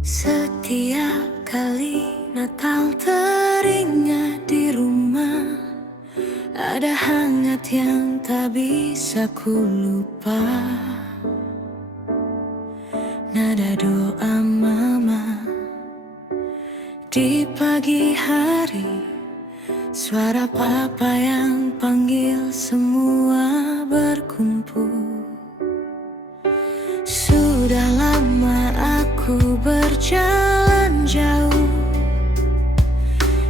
Setiap kali Natal teringat di rumah, ada hangat yang tak bisa ku lupa. Nada doa mama di pagi hari, suara papa yang panggil semua berkumpul. Sudah lama aku berjalan jauh,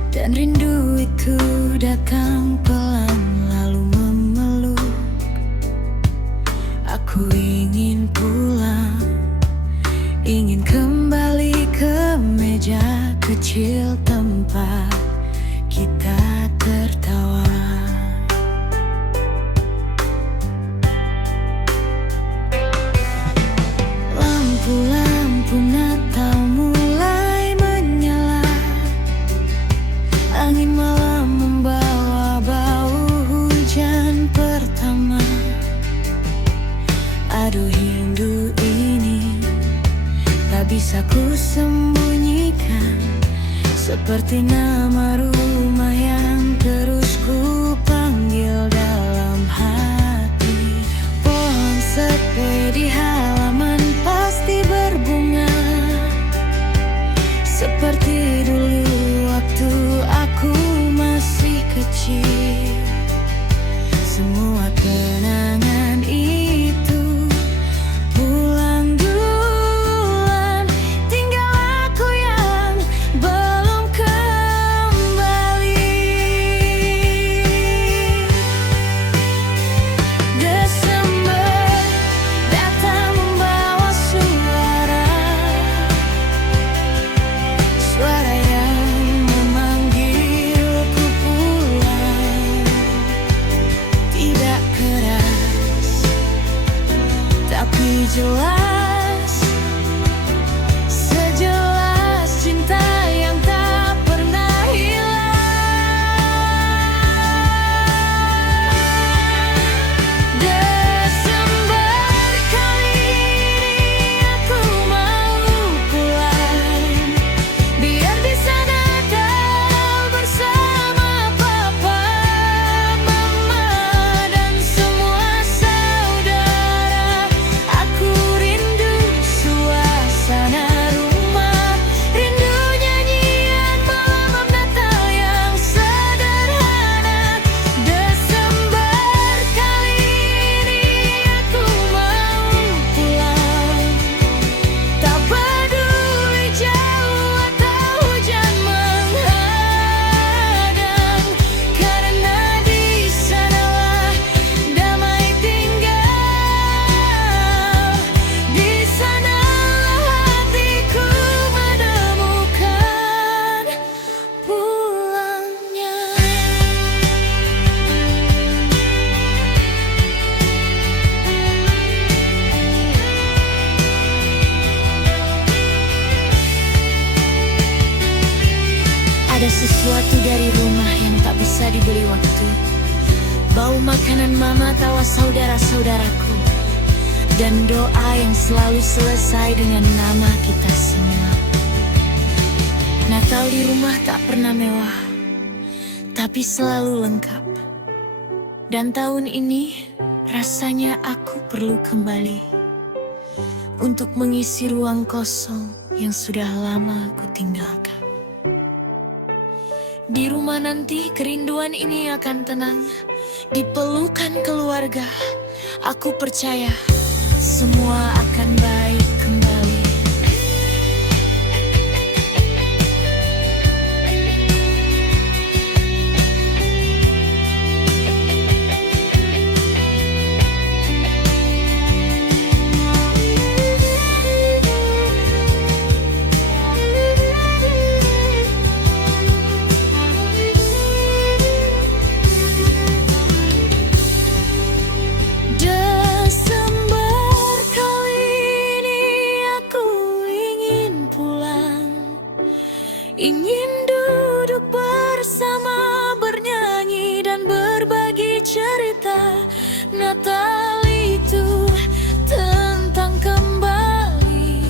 dan rindu itu datang pelan lalu memeluk. Aku ingin pulang, ingin kembali ke meja kecil tempat kita tertawa. Lampu-lampu Natal mulai menyala, angin malam membawa bau hujan pertama. Aduh, rindu ini tak bisa ku sembunyikan, seperti nama rumah yang terus ku panggil dalam hati. Pohon sepe di halaman pasti berbunga, seperti dulu waktu aku masih kecil. Semua kenangan itu pulang duluan, tinggal aku yang belum kembali. Desember datang membawa suara yang memanggilku pulang. Tidak keras, tapi jelas, sejelas cinta yang tak pernah hilang. Desember kali ini aku mau pulang, biar bisa Natal bersama papa, mama, dan semua saudara. Aku rindu suasana rumah, rindu nyanyian malam Natal yang sederhana. Desember kali ini aku mau pulang, tak peduli jauh atau hujan menghadang, karena di sanalah damai tinggal. Di sanalah hatiku menemukan pulangnya. Ada sesuatu dari rumah yang tak bisa dibeli waktu. Bau makanan mama tawa saudara-saudaraku, dan doa yang selalu selesai dengan nama kita semua. Natal di rumah tak pernah mewah, tapi selalu lengkap. Dan tahun ini rasanya aku perlu kembali untuk mengisi ruang kosong yang sudah lama aku tinggalkan. Di rumah nanti kerinduan ini akan tenang, di pelukan keluarga. Aku percaya semua akan baik kembali. Desember kali ini aku ingin pulang, ingin duduk bersama, bernyanyi dan berbagi cerita. Natal itu tentang kembali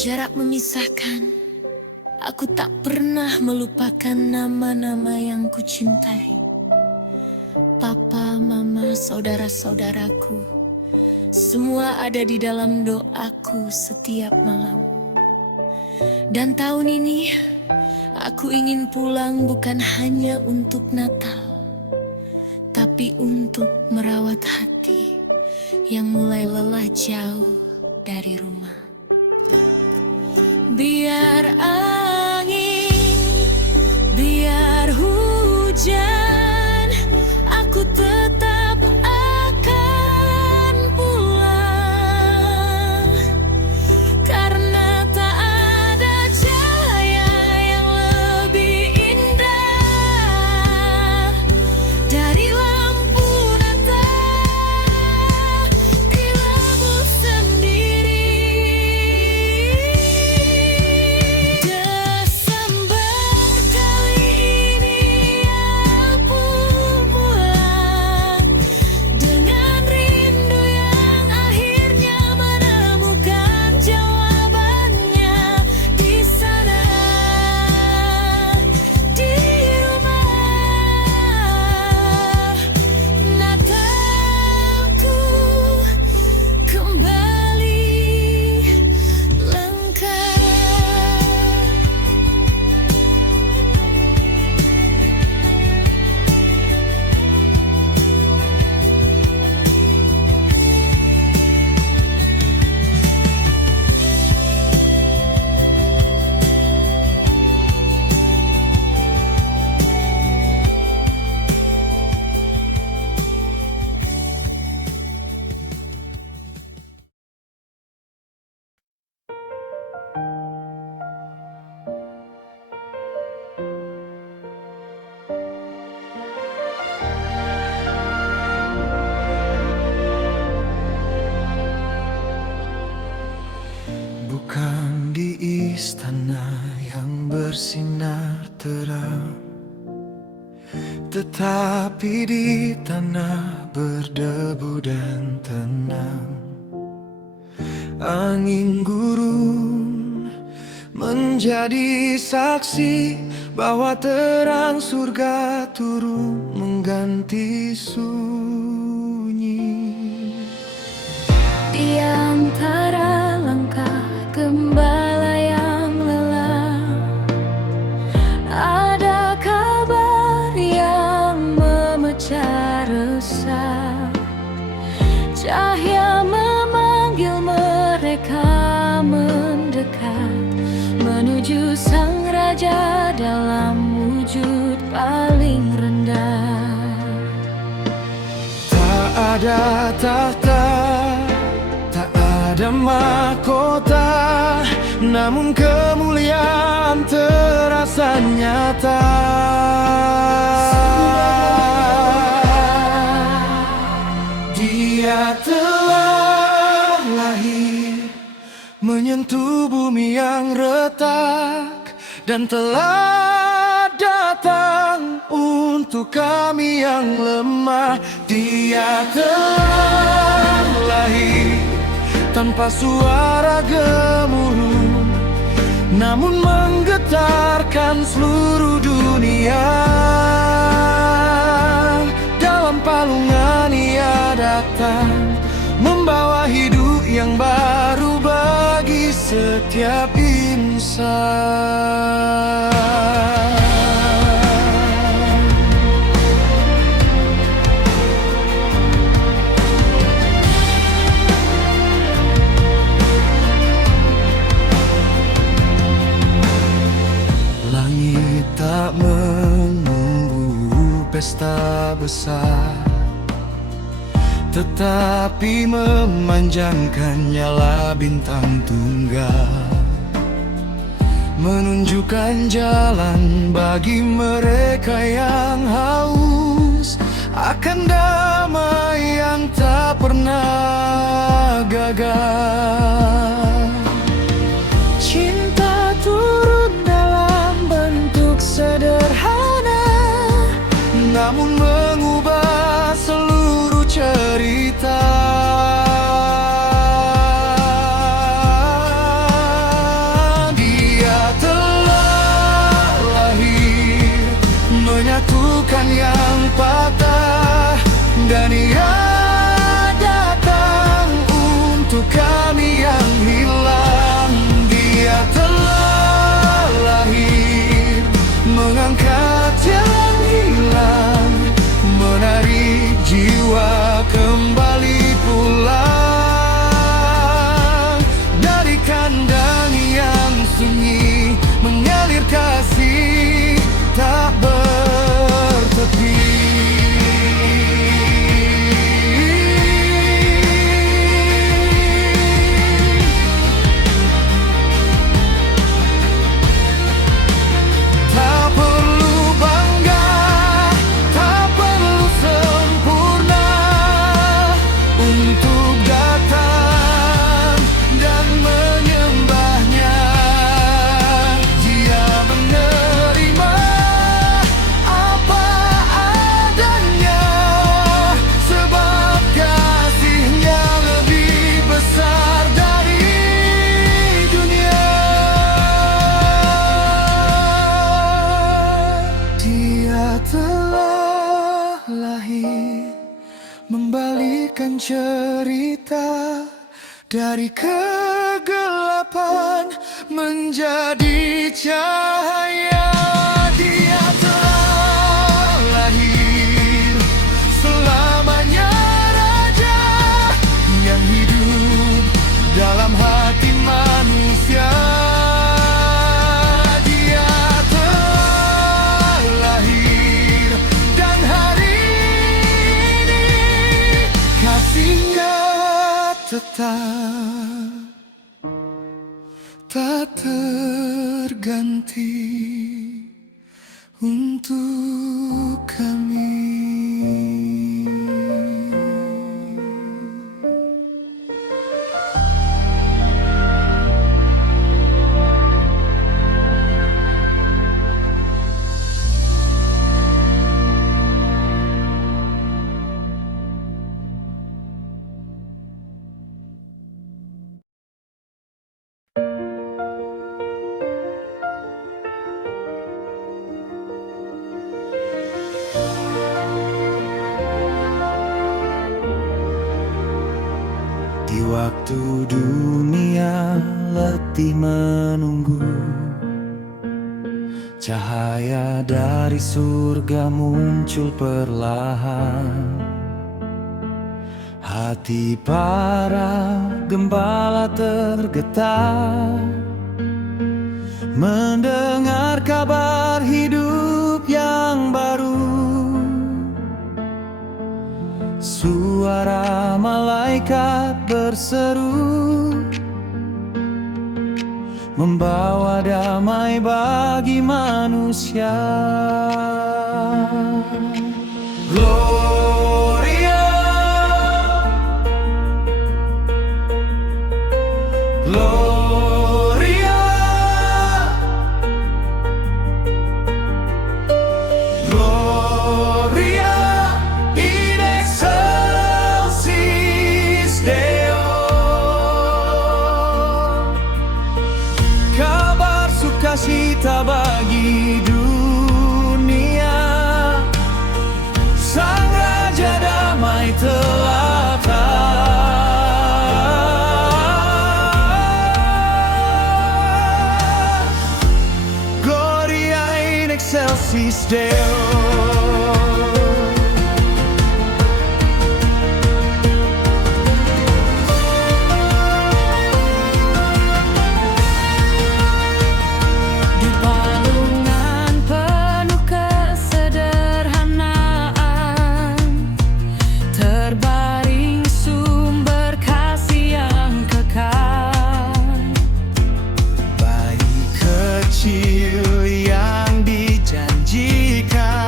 jarak memisahkan, aku tak pernah melupakan nama-nama yang kucintai. Papa, mama, saudara-saudaraku, semua ada di dalam doaku setiap malam. Dan tahun ini, aku ingin pulang bukan hanya untuk Natal, tapi untuk merawat hati yang mulai lelah jauh dari rumah. Biar angin, biar hujan, aku tetap akan pulang. Karena tak ada cahaya yang lebih indah dari lampu Natal di lampu sendiri. Desember kali ini aku pulang dengan rindu yang akhirnya menemukan jawabannya di sana, di rumah. Natalku kembali lengkap. Bukan di istana yang bersinar terang, tetapi di tanah berdebu dan tenang. Angin gurun menjadi saksi bahwa terang surga turun mengganti sunyi. Di antara langkah gembala yang lelah, ada kabar yang memecah resah. Cahaya memanggil mereka mendekat menuju sang raja dalam wujud paling rendah. Tak ada tahta, tak ada mahkota, namun kemuliaan terasa nyata. Dia telah lahir menyentuh bumi yang retak, dan telah datang untuk kami yang lemah. Dia telah lahir tanpa suara gemuruh, namun menggetarkan seluruh dunia. Dalam palungan ia datang, membawa hidup yang baru bagi setiap insan. Langit tak menunggu pesta besar, tetapi memanjangkan nyala bintang tunggal, menunjukkan jalan bagi mereka yang haus akan damai yang tak pernah gagal. Cinta turun dalam bentuk sederhana, namun mengubah seluruh cerita. membawakan cerita dari kegelapan menjadi cahaya. Dia telah lahir selamanya, raja yang hidup dalam hati manusia. Dia telah lahir dan hari ini kasihnya tetap tak terganti untuk kami. Di waktu dunia letih menunggu, cahaya dari surga muncul perlahan. Hati para gembala tergetar mendengar kabar hidup yang baru. Suara malaikat berseru, membawa damai bagi manusia. Gloria, Gloria, Gloria in excelsis Deo. Kabar sukacita bagi dunia, Sang Raja damai telah datang. Gloria in excelsis Deo. Di palungan penuh kesederhanaan terbaring sumber kasih yang kekal. Bayi kecil yang dijanjikan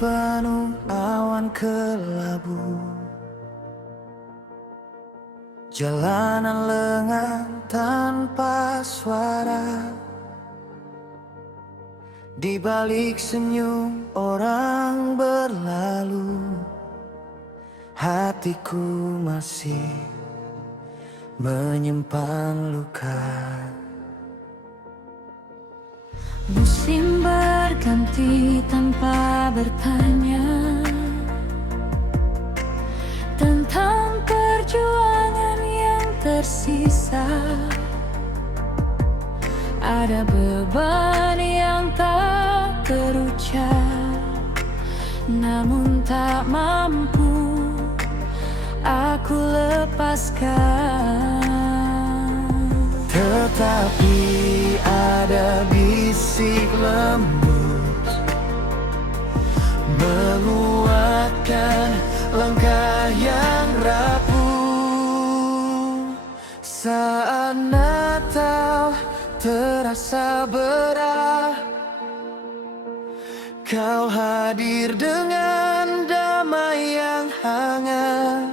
penuh awan kelabu, jalanan lengang tanpa suara. Di balik senyum orang berlalu, hatiku masih menyimpan luka. Musim berganti tanpa bertanya tentang perjuangan yang tersisa. Ada beban yang tak terucap, namun tak mampu aku lepaskan. Tetapi ada bisik lembut menguatkan langkah yang rapuh. Saat Natal terasa berat, Kau hadir dengan damai yang hangat.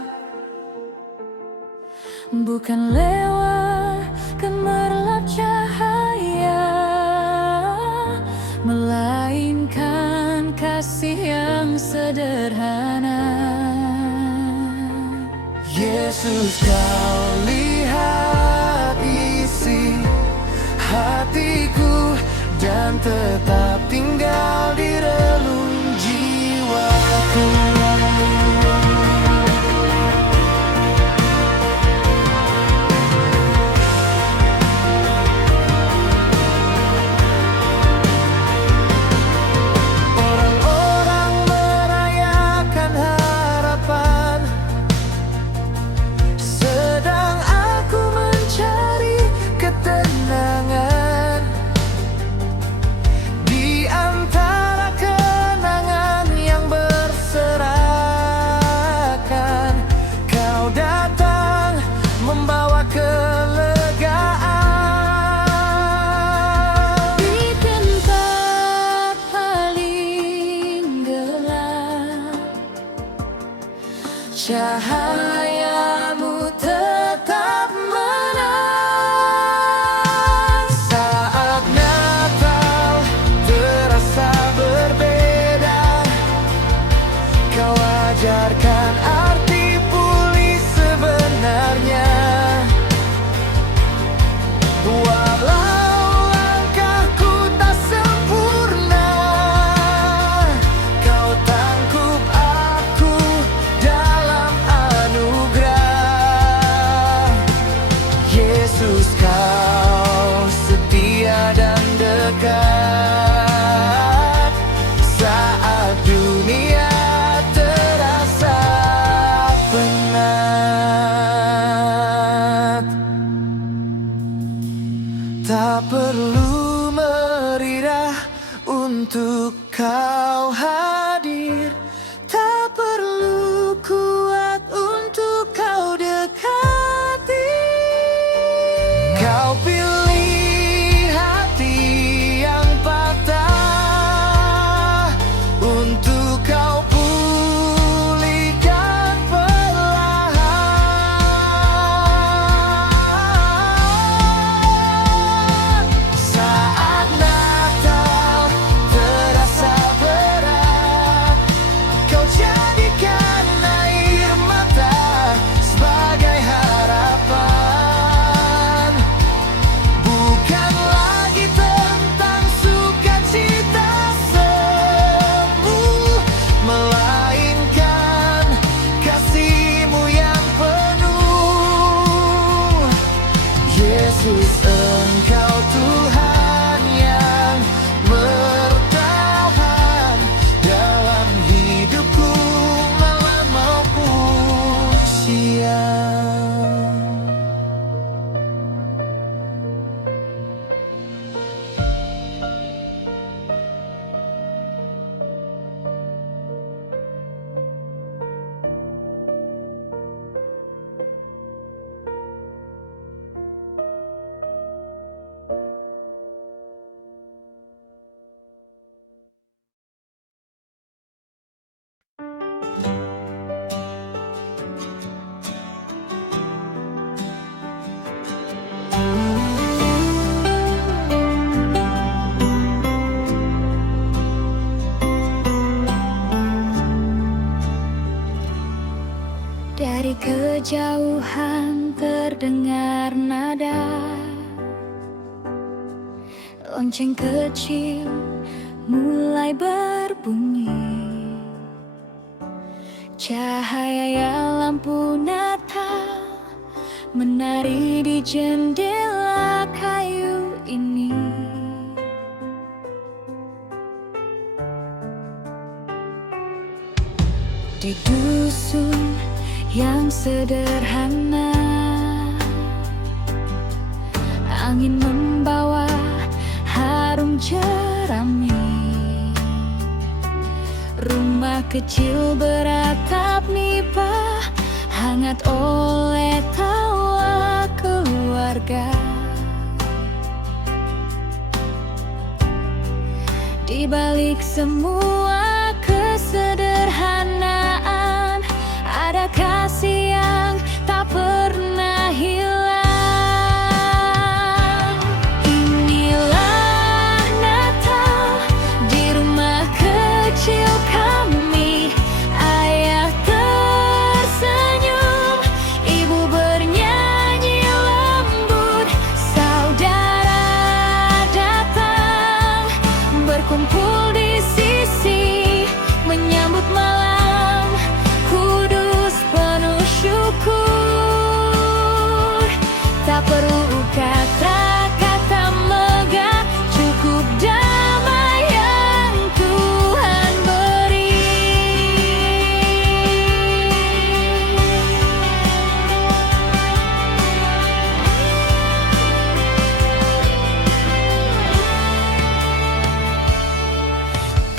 Bukan lewat gemerlap cahaya, melainkan kasih yang sederhana. Yesus, Kau lihat isi hatiku dan tetap tinggal di relung jiwaku. Orang-orang merayakan harapan, sedang aku mencari ketenangan di antara kenangan yang berserakan. Kau datang membawa kelegaan. Di tempat paling gelap, cahayamu tetap menang. Saat Natal terasa berbeda, Kau ajarkan arti pulih sebenarnya. Walau langkahku tak sempurna, Kau tangkup aku dalam anugerah. Yesus, Kau setia dan dekat saat dunia terasa penat. Tak perlu meriah untuk Kau hadir, tak perlu kuat untuk Kau dekati. Kau pilih hati yang patah untuk Kau pulihkan perlahan. Saat Natal terasa berat, kejauhan terdengar nada lonceng kecil mulai berbunyi. Cahaya lampu Natal menari di jendela kayu ini. Di dusun yang sederhana, angin membawa harum jerami. Rumah kecil beratap nipah, hangat oleh tawa keluarga. Di balik semua kesederhanaan, ada kasih yang tak pernah hilang. Inilah Natal di rumah kecil kami. Ayah tersenyum, ibu bernyanyi lembut, saudara datang berkumpul di sisi, menyambut malam kudus penuh syukur. Tak perlu kata-kata megah, cukup damai yang Tuhan beri.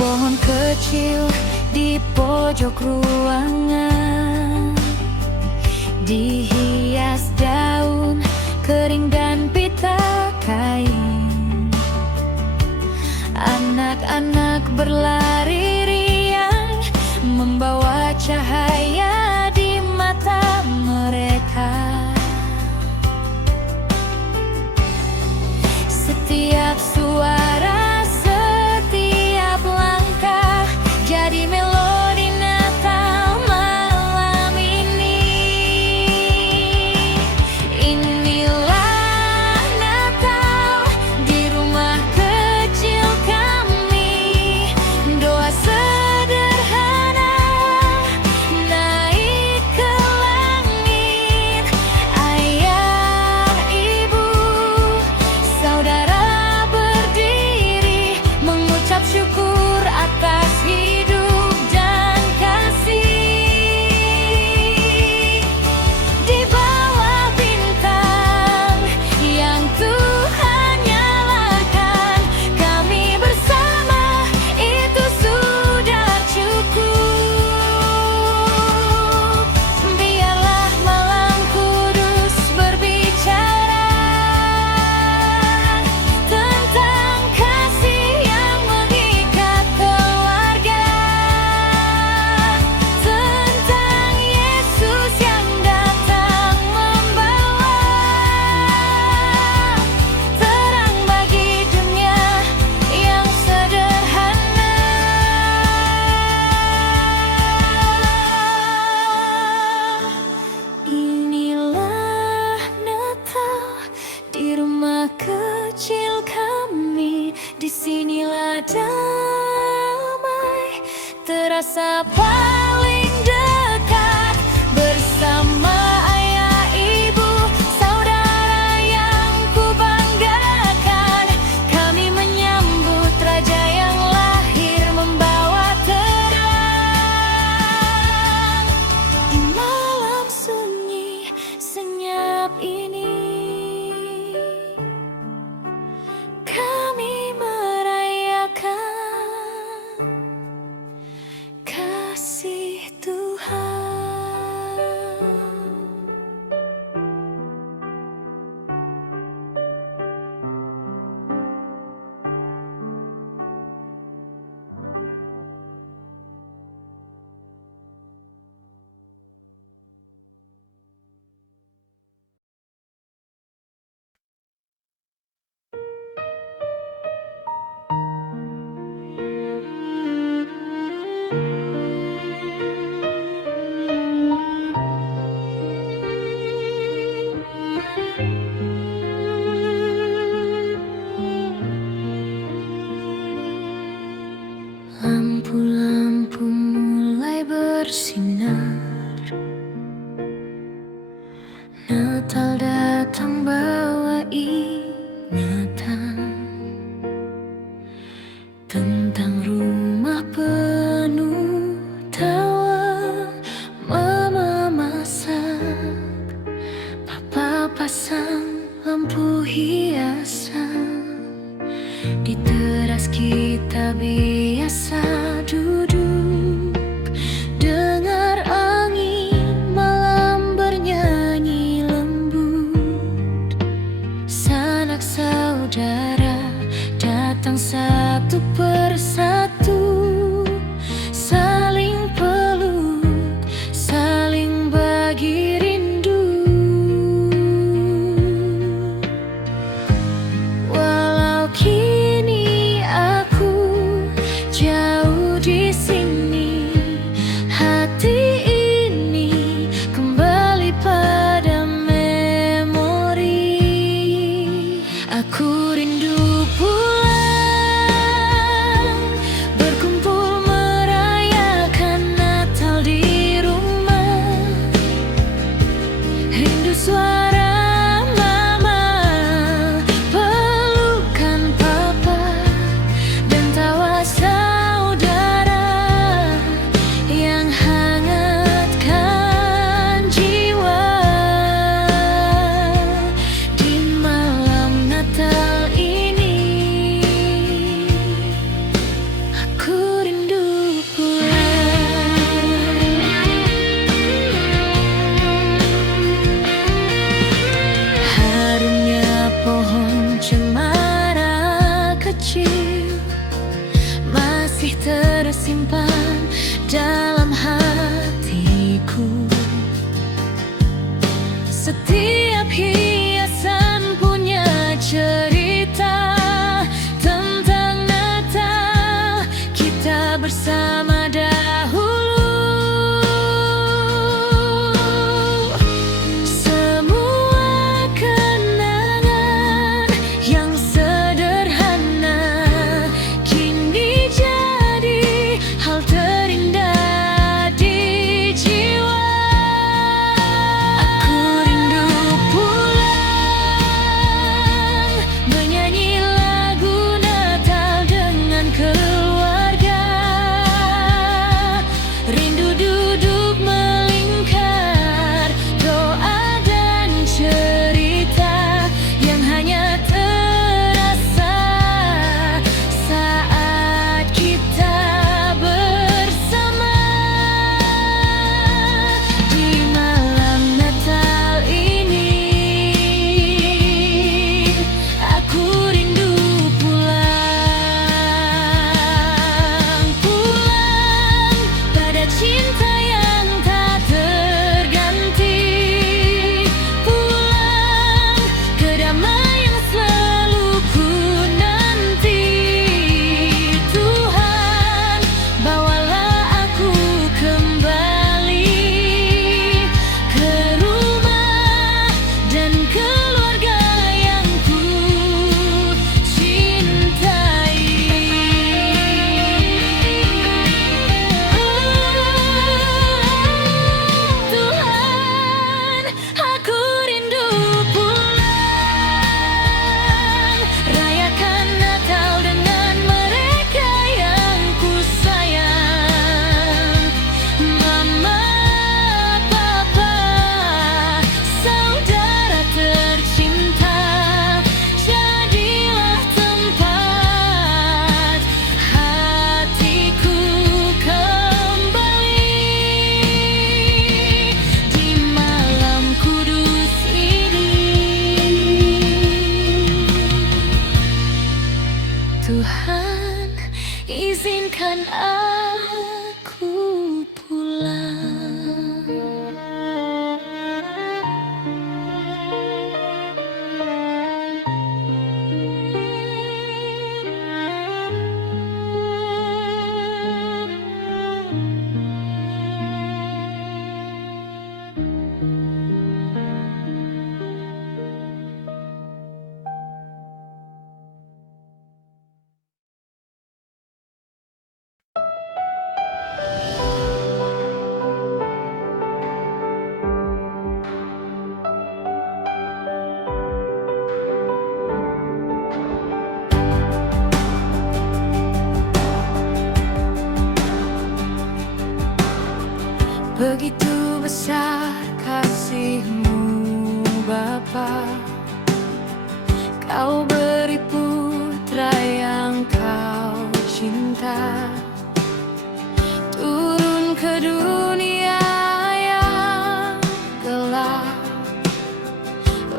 Pohon kecil di pojok ruangan dihias daun kering dan pita kain. Anak-anak berlari riang, membawa cahaya di mata mereka. Setiap suara, setiap langkah jadi melodi Natal malam ini. Inilah Natal di rumah kecil kami. Doa sederhana naik ke langit. Ayah, ibu, saudara berdiri mengucap syukur atas hidup dan kasih. Di bawah bintang yang Tuhan nyalakan, kami bersama, itu sudah cukup. Biarlah malam kudus berbicara tentang kasih yang mengikat keluarga, tentang Yesus yang datang membawa terang bagi dunia yang sederhana. Inilah Natal di rumah kecil kami. Disinilah damai terasa paling dekat, bersama ayah, ibu, saudara yang kubanggakan. Kami menyambut Raja yang lahir membawa terang. Di malam sunyi senyap ini, kami merayakan kasih Natal datang bawa ingatan tentang rumah penuh tawa. Mama masak, papa pasang lampu hiasan. Di teras kita biasa duduk, dengar angin malam bernyanyi lembut. Sanak saudara datang satu persatu, saling peluk, saling bagi rindu. Walau kini aku jauh di sini, hati ini kembali pada memori. Aku rindu pulang, berkumpul merayakan Natal di rumah. Rindu suara mama, pelukan papa, dan tawa saudara yang hangatkan jiwa. Di malam Natal ini, aku rindu pulang. Harumnya pohon cemara kecil masih tersimpan dalam hatiku. Setiap hiasan punya cerita tentang Natal kita bersama dahulu. Semua kenangan yang sederhana kini jadi hal terindah di jiwa. Aku rindu Bapa, Kau beri putra yang Kau cinta turun ke dunia yang gelap,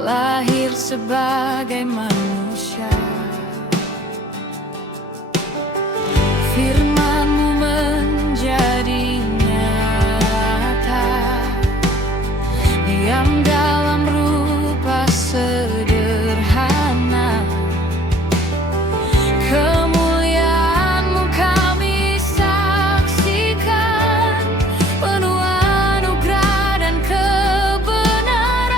lahir sebagai manusia. Firman-Mu menjadi nyata, diam dalam rupa sederhana. Kemuliaan-Mu kami saksikan, penuh anugerah dan kebenaran.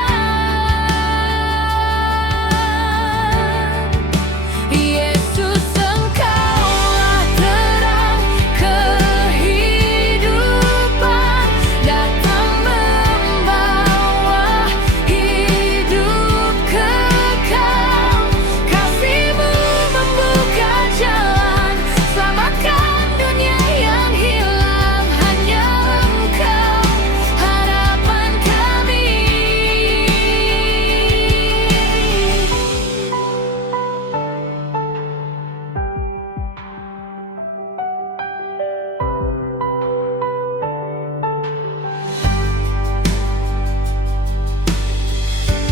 Yesus, Engkaulah terang kehidupan, datang membawa hidup kekal. Kasih-Mu membuka jalan, selamatkan dunia yang hilang. Hanya Engkau harapan kami.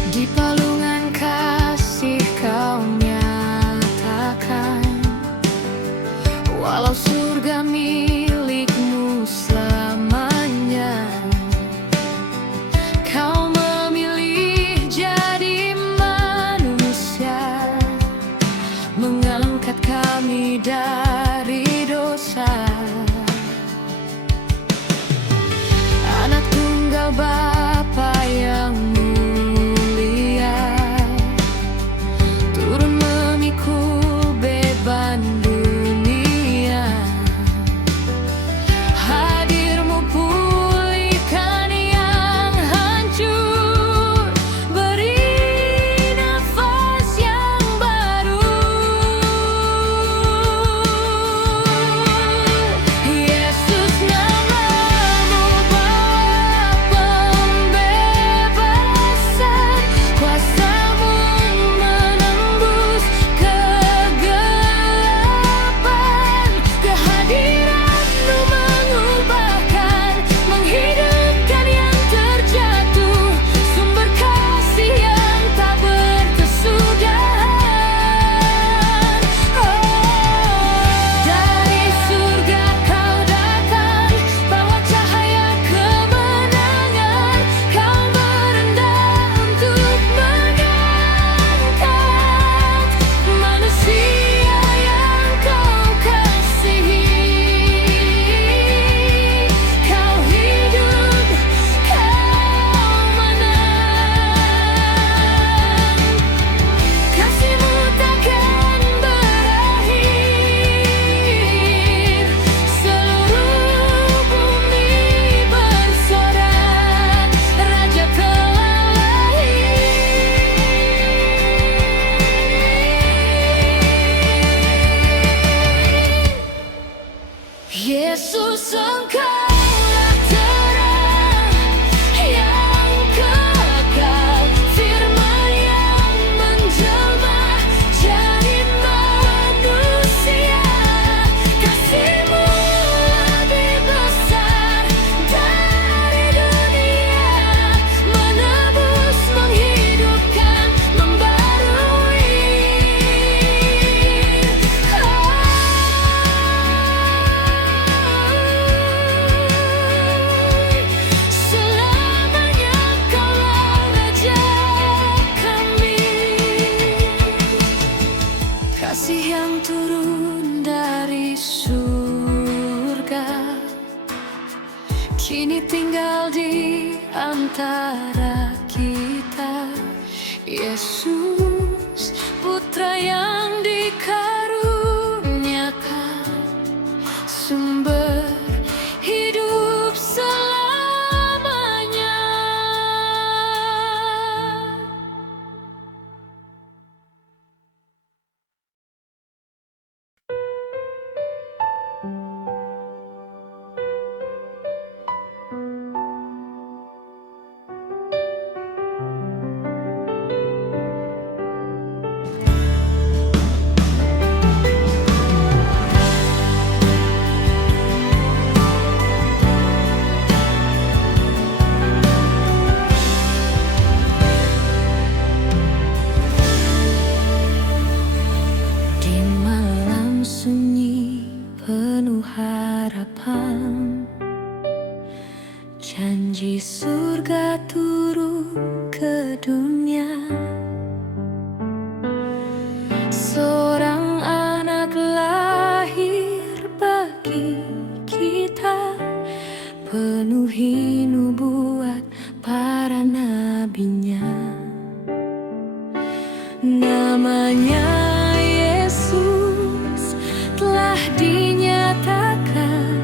Di palungan kasih Kau nyatakan, walau surga milik-Mu selamanya, Kau memilih jadi manusia, mengangkat kami dari dosa. Anak tunggal Bapa yang mulia, turun memikul beban dunia. Hadir-Mu pulihkan yang hancur, beri nafas yang baru. Yesus, nama-Mu bawa pembebasan, kuasa-Mu menembus kegelapan. Kehadiran-Mu mengubahkan, menghidupkan yang terjatuh, sumber kasih yang tak berkesudahan. Dari surga Kau datang, bawa cahaya kemenangan. Kau merendah untuk mengangkat manusia yang Kau kasihi. Kau hidup, Kau menang. Kasih-Mu takkan berakhir, seluruh bumi bersorak, Raja telah lahir. Yesus, Engkaulah terang yang kekal, firman yang menjelma jadi manusia. Kasih-Mu lebih besar dari dunia, menebus, menghidupkan, membarui. Selamanya Kaulah Raja kami. Kasih yang turun dari surga, kini tinggal di antara kita. Yesus, Putra yang dikaruniakan, sumber hidup selamanya. ke dunia. Seorang anak lahir bagi kita, penuhi nubuat para nabinya. Namanya Yesus telah dinyatakan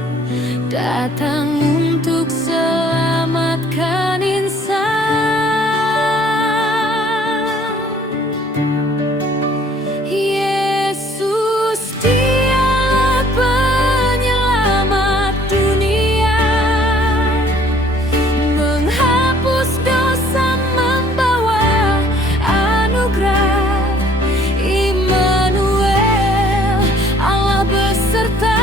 datang untuk selamatkan insan. Yesus dialah penyelamat dunia, menghapus dosa, membawa anugerah. Immanuel, Allah beserta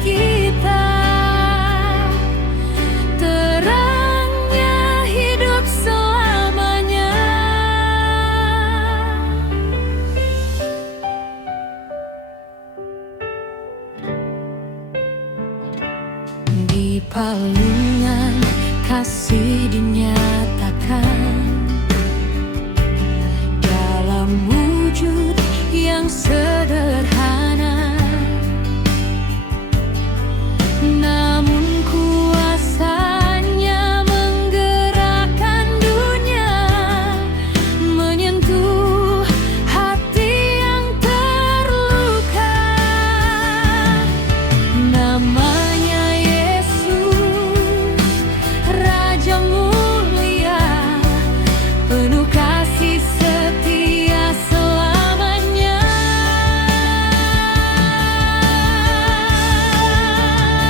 kita. Terangnya hidup selamanya. Di palungan kasih dinyatakan dalam wujud yang sederhana, namun kuasanya menggerakkan dunia, menyentuh hati yang terluka. Namanya Yesus, Raja mulia, penuh kasih setia selamanya.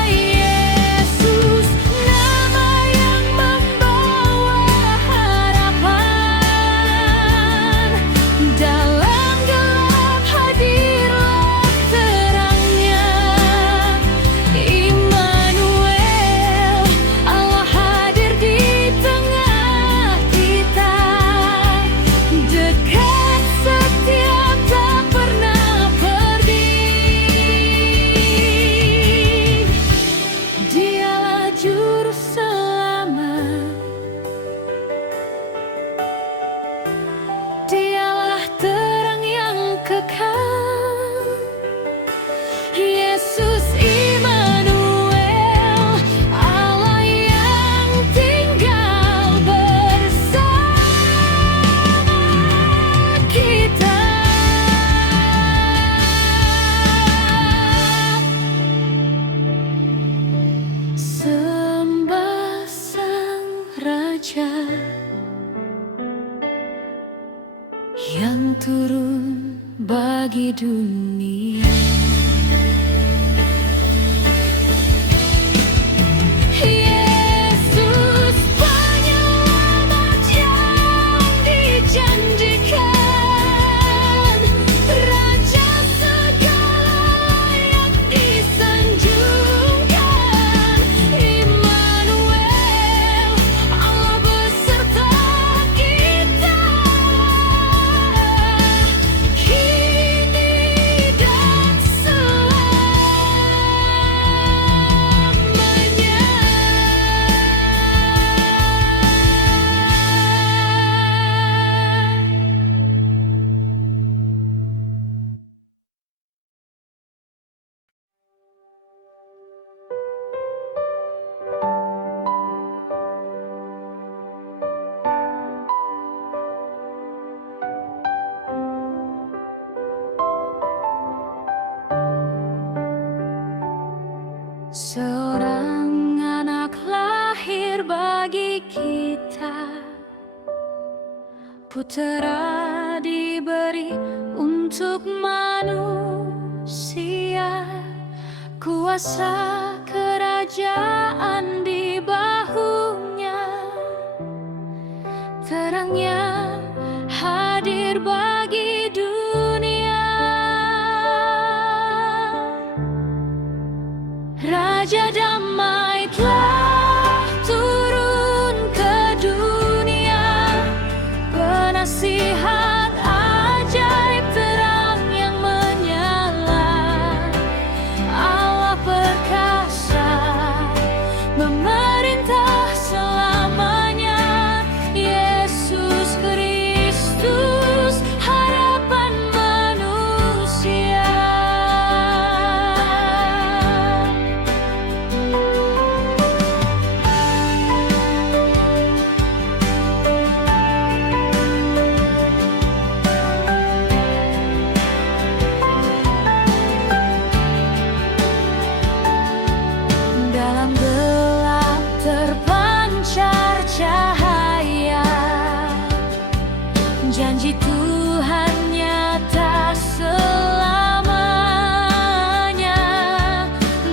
Yesus, nama yang membawa harapan. Dalam gelap hadirlah terangnya. Immanuel, Allah hadir di tengah kita. Dekat, setia, tak pernah pergi. Dialah juru selamat, dialah terang yang kekal. Yesus Immanuel, Allah yang tinggal bersama kita. Sembah Sang Raja yang turun bagi dunia. Yesus penyelamat yang dijanjikan, Raja segala layak disanjungkan. Immanuel, Allah beserta kita, kini dan selamanya. Seorang anak lahir bagi kita, putera diberi untuk manusia, kuasa kerajaan di bahunya. Terangnya hadir bagi dunia. Raja damai telah turun ke dunia, penasihat ajaib, terang yang menyala. Allah perkasa memerintah Janji Tuhan nyata selamanya.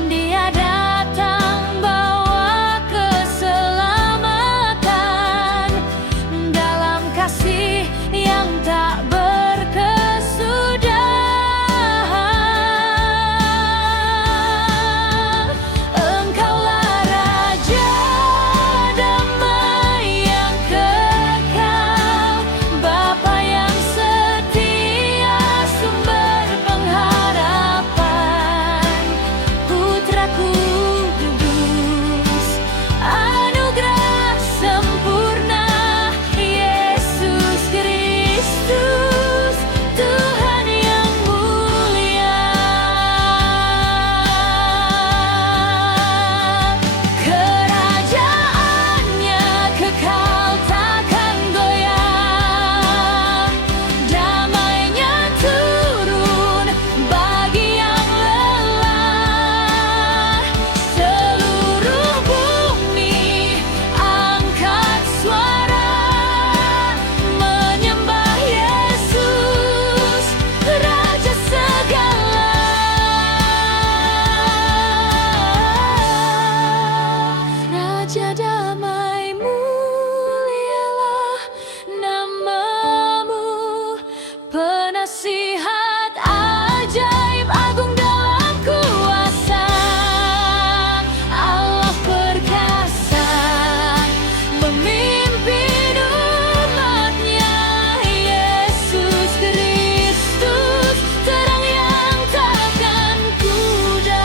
Dia datang bawa keselamatan dalam kasih yang tak berkesudahan. Engkaulah Raja damai yang kekal, Bapa yang setia, sumber pengharapan. Putraku kudus, anugerah sempurna, Yesus Kristus, Tuhan yang mulia. Kerajaannya kekal takkan goyah, damainya turun bagi yang lelah. Seluruh bumi angkat suara, menyembah Yesus, Raja segala. Raja damai, mulialah namamu, penasihat ajaib agung dalam kuasa. Allah perkasa memimpin umatnya, Yesus Kristus, terang yang takkan pudar.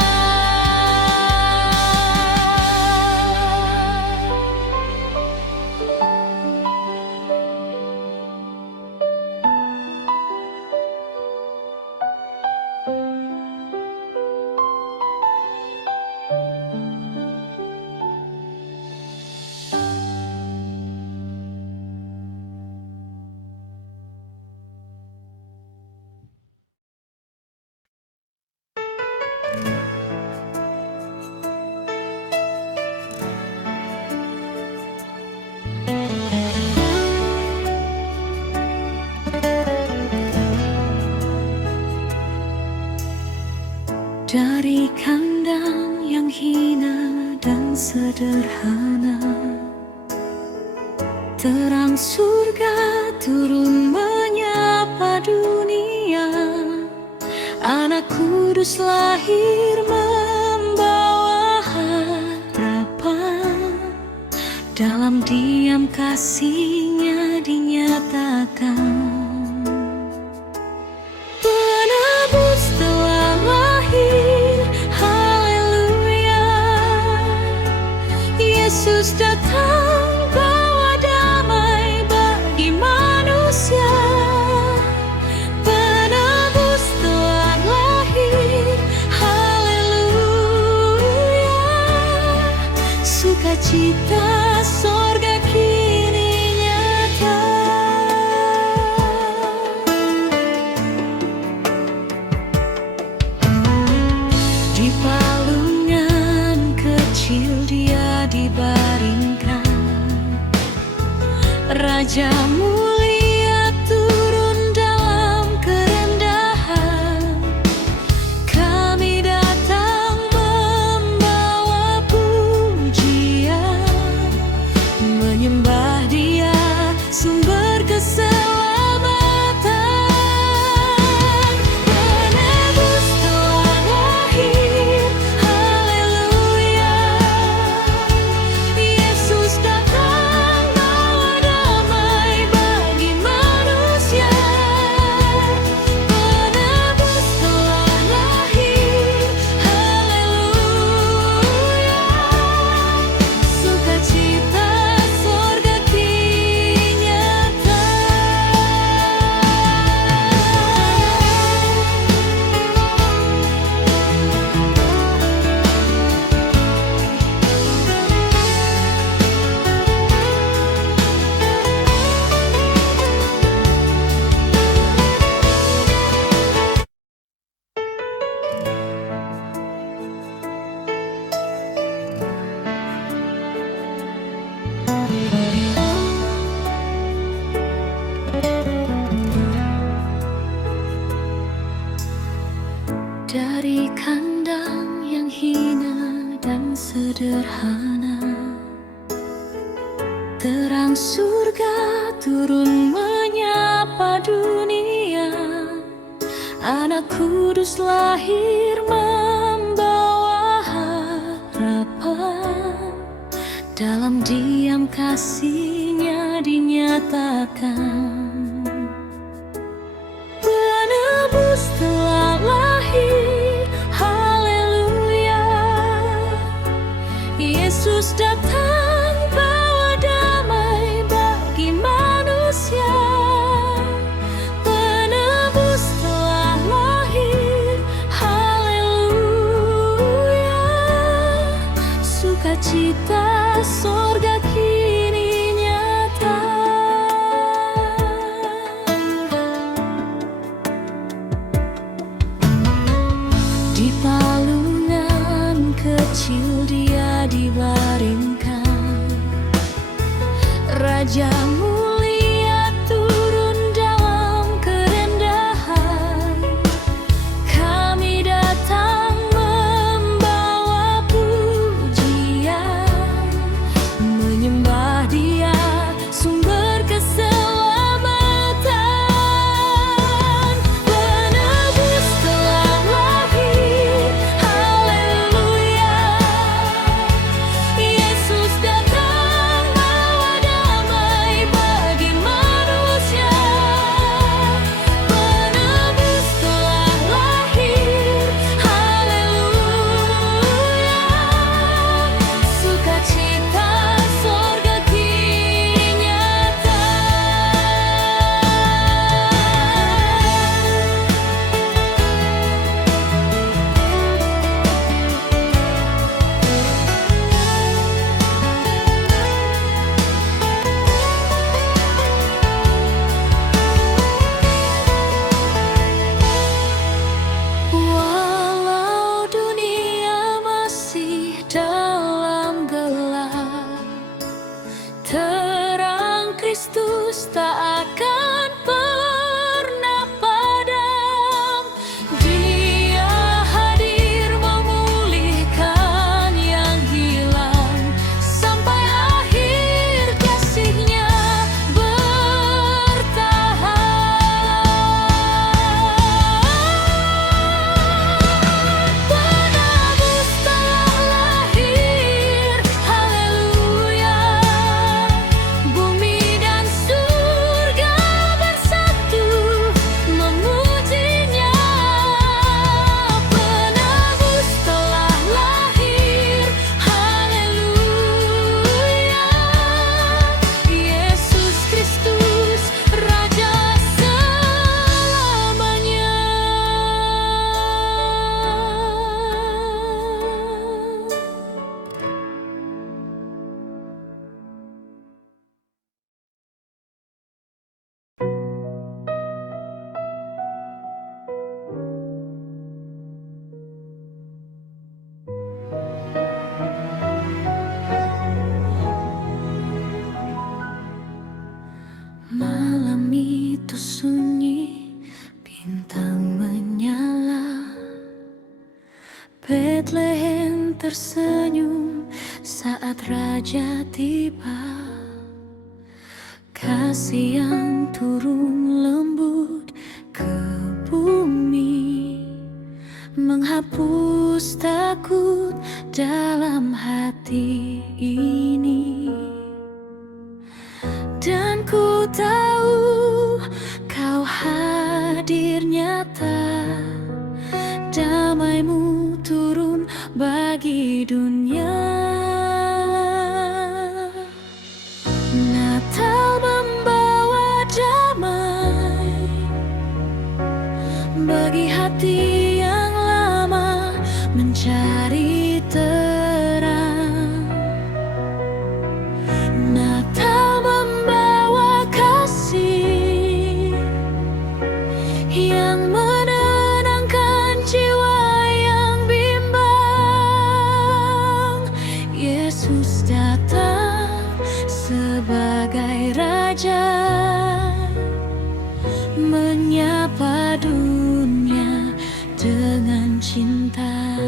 Dari kandang yang hina dan sederhana, terang surga turun menyapa dunia. Anak kudus lahir membawa harapan, dalam diam kasih-Nya dinyatakan. Penebus telah lahir, haleluya. Yesus datang bawa damai bagi manusia. Penebus telah lahir, haleluya. Sukacita sorga kini nyata. sederhana. Terang surga turun menyapa dunia. Anak kudus lahir membawa harapan. Dalam diam kasih-Nya dinyatakan. Penebus telah lahir, haleluya. Yesus datang bawa damai bagi manusia. Penebus telah lahir, haleluya. Sukacita sorga kini nyata. Di palungan kecil Dia dibaringkan. Raja mulia turun dalam kerendahan. Kami datang membawa pujian, menyembah Dia sumber keselamatan. Penebus telah lahir, haleluya. Yesus datang bawa damai bagi manusia. Penebus telah lahir, haleluya. Sukacita sorga kini nyata. Walau dunia masih dalam gelap, terang Kristus tak akan pernah padam. Dia hadir memulihkan yang hilang, sampai akhir kasih-Nya bertahan. Penebus telah lahir, haleluya. Bumi dan surga bersatu memujinya. Penebus telah lahir, haleluya. Yesus Kristus Raja selamanya. Malam itu sunyi, bintang menyala. Betlehem tersenyum saat Raja tiba. Kasih yang turun lembut ke bumi, menghapus takut dalam hati ini. Dan ku tahu Kau hadir nyata. Damai-Mu turun bagi dunia. Natal membawa damai bagi hati yang lama mencari terang. Natal membawa kasih yang menenangkan jiwa yang bimbang. Yesus datang sebagai Raja, menyapa dunia dengan cinta.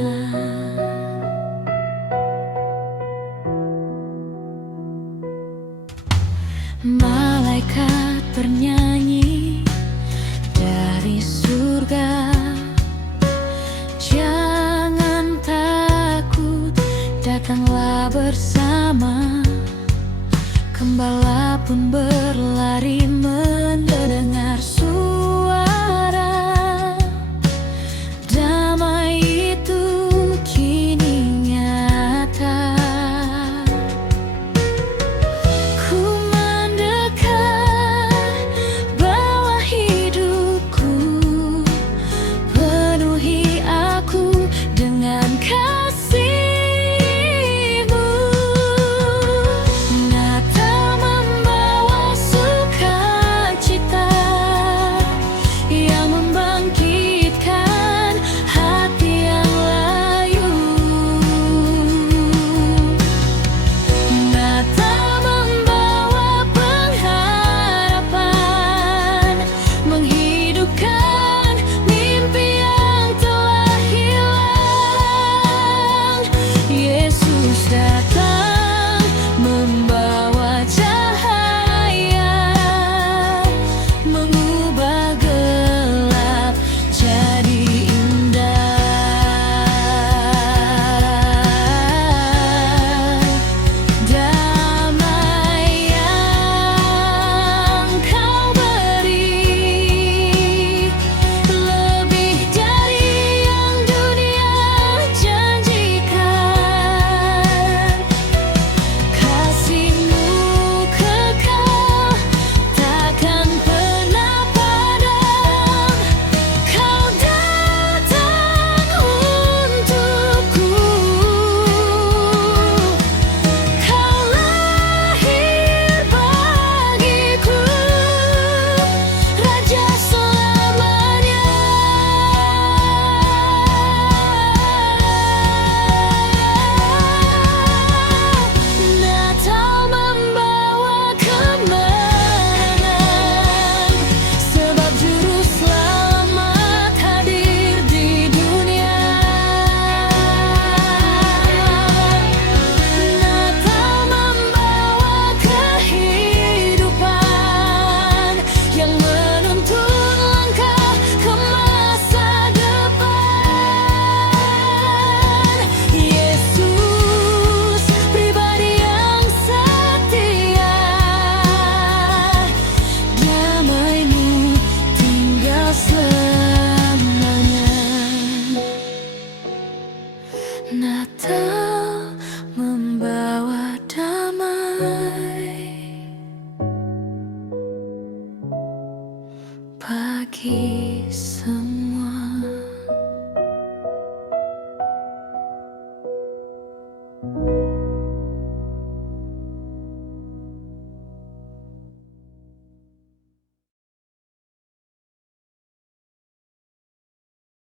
semua.